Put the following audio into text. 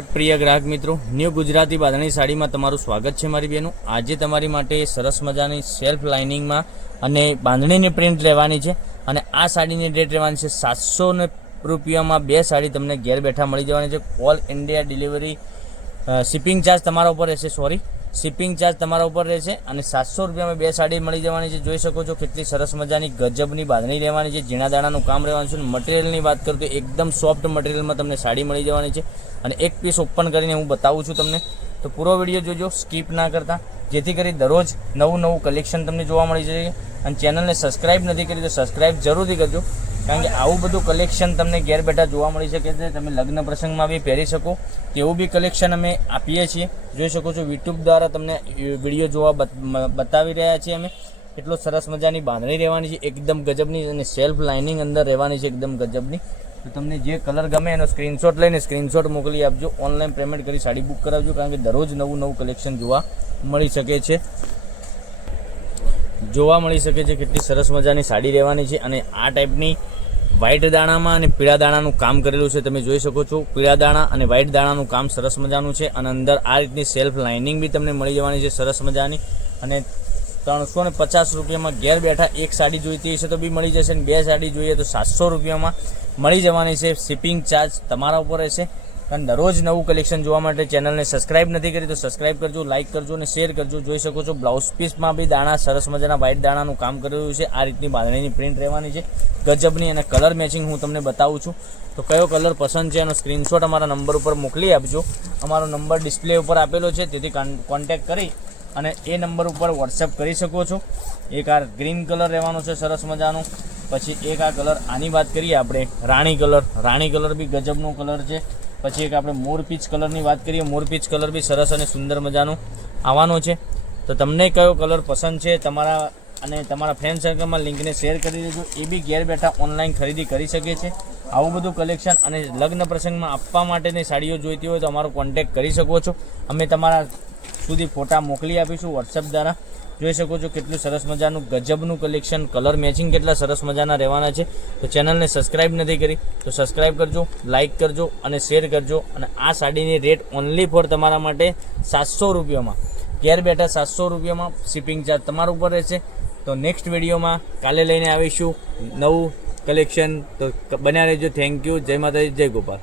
પ્રિય ગ્રાહક મિત્રો, ન્યૂ ગુજરાતી બાંધણી સાડીમાં તમારું સ્વાગત છે મારી બહેનો। આજે તમારી માટે સરસ મજાની સેલ્ફ લાઇનિંગમાં અને બાંધણીની પ્રિન્ટ લેવાની છે અને આ સાડીની રેટ રહેવાની છે 700 રૂપિયામાં। બે સાડી તમને ઘેર બેઠા મળી જવાની છે। All India delivery shipping charge તમારા ઉપર રહેશે, શિપિંગ ચાર્જ તમારા ઉપર રહેશે અને 700 રૂપિયામાં બે સાડી મળી જવાની છે। જોઈ શકો છો કેટલી સરસ મજાની ગજબની બાંધણી લેવાની છે, ઝીણા દાણાનું કામ રહેવાનું છે। મટીરિયલની વાત કરું તો એકદમ સોફ્ટ મટીરિયલમાં તમને સાડી મળી જવાની છે અને એક પીસ ઓપન કરીને હું બતાવું છું તમને, તો પૂરો વિડીયો જોજો, સ્કીપ ના કરતા, જેથી કરી દરરોજ નવું કલેક્શન તમને જોવા મળી જશે। અને ચેનલને સબસ્ક્રાઇબ નથી કરી તો સબસ્ક્રાઇબ જરૂરથી કરજો, કારણ કે આવું બધું કલેક્શન તમને ઘેર બેઠા જોવા મળી શકે છે। તમે લગ્ન પ્રસંગમાં બી પહેરી શકો તેવું બી કલેક્શન અમે આપીએ છીએ। જોઈ શકો છો યુટ્યુબ દ્વારા તમને વિડીયો જોવા બતાવી રહ્યા છીએ અમે। એટલો સરસ મજાની બાંધણી રહેવાની છે, એકદમ ગજબની, અને સેલ્ફ લાઇનિંગ અંદર રહેવાની છે એકદમ ગજબની। તો તમને જે કલર ગમે એનો સ્ક્રીનશોટ લઈને સ્ક્રીનશોટ મોકલી આપજો, ઓનલાઈન પેમેન્ટ કરી સાડી બુક કરાવજો, કારણ કે દરરોજ નવું કલેક્શન જોવા મળી શકે છે। કેટલી સરસ મજાની સાડી રહેવાની છે અને આ ટાઈપની વ્હાઇટ દાણામાં અને પીળા દાણાનું કામ કરેલું છે, તમે જોઈ શકો છો। પીળા દાણા અને વ્હાઇટ દાણાનું કામ સરસ મજાનું છે અને અંદર આ રીતની સેલ્ફ લાઇનિંગ બી તમને મળી જવાની છે સરસ મજાની। અને 350 રૂપિયામાં ઘેર બેઠા એક સાડી જોઈતી હશે તો બી મળી જશે, અને બે સાડી જોઈએ તો 700 રૂપિયામાં મળી જવાની છે। શિપિંગ ચાર્જ તમારા ઉપર રહેશે। કારણ દરરોજ નવું કલેક્શન જોવા માટે ચેનલને સબસ્ક્રાઇબ નથી કરી તો સબસ્ક્રાઇબ કરજો, લાઇક કરજો અને શેર કરજો। જોઈ શકો છો બ્લાઉઝ પીસમાં બી દાણા સરસ મજાના વ્હાઇટ દાણાનું કામ કરેલું છે। આ રીતની બાંધણીની પ્રિન્ટ રહેવાની છે ગજબની, અને કલર મેચિંગ હું તમને બતાવું છું। તો કયો કલર પસંદ છે એનો સ્ક્રીનશોટ અમારા નંબર ઉપર મોકલી આપજો। અમારો નંબર ડિસ્પ્લે ઉપર આપેલો છે, તેથી કોન્ટેક્ટ કરી અને એ નંબર ઉપર વોટ્સએપ કરી શકો છો। એક આ ગ્રીન કલર રહેવાનો છે સરસ મજાનો, પછી એક આ કલર, આની વાત કરીએ આપણે રાણી કલર બી ગજબનો કલર છે। પછી એક આપણે મોર પીચ કલરની વાત કરીએ, મોર પીચ કલર બી સરસ અને સુંદર મજાનો આવવાનો છે। તો તમને કયો કલર પસંદ છે તમારા ફ્રેન્ડ સર્કલમાં લિંકને શેર કરી દેજો, એ બી ઘેર બેઠા ઓનલાઈન ખરીદી કરી શકે છે। આવું બધું કલેક્શન અને લગ્ન પ્રસંગમાં આપવા માટેની સાડીઓ જોઈતી હોય તો અમારો કોન્ટેક્ટ કરી શકો છો, અમે તમારા સુધી ફોટા મોકલી આપીશું વોટ્સએપ દ્વારા। જોઈ શકો છો કેટલું સરસ મજાનું ગજબનું કલેક્શન, કલર મેચિંગ કેટલા સરસ મજાના રહેવાના છે। તો ચેનલને સબસ્ક્રાઇબ નથી કરી તો સબસ્ક્રાઇબ કરજો, લાઇક કરજો અને શેર કરજો। અને આ સાડીની રેટ ઓનલી ફોર તમારા માટે 700 રૂપિયામાં, ઘેર બેઠા 700 રૂપિયામાં, શિપિંગ ચાર્જ તમારા ઉપર રહેશે। તો નેક્સ્ટ વિડીયોમાં કાલે લઈને આવીશું નવું કલેક્શન, તો બન્યા રહેજો। થેન્ક યુ, જય માતાજી, જય ગોપાલ।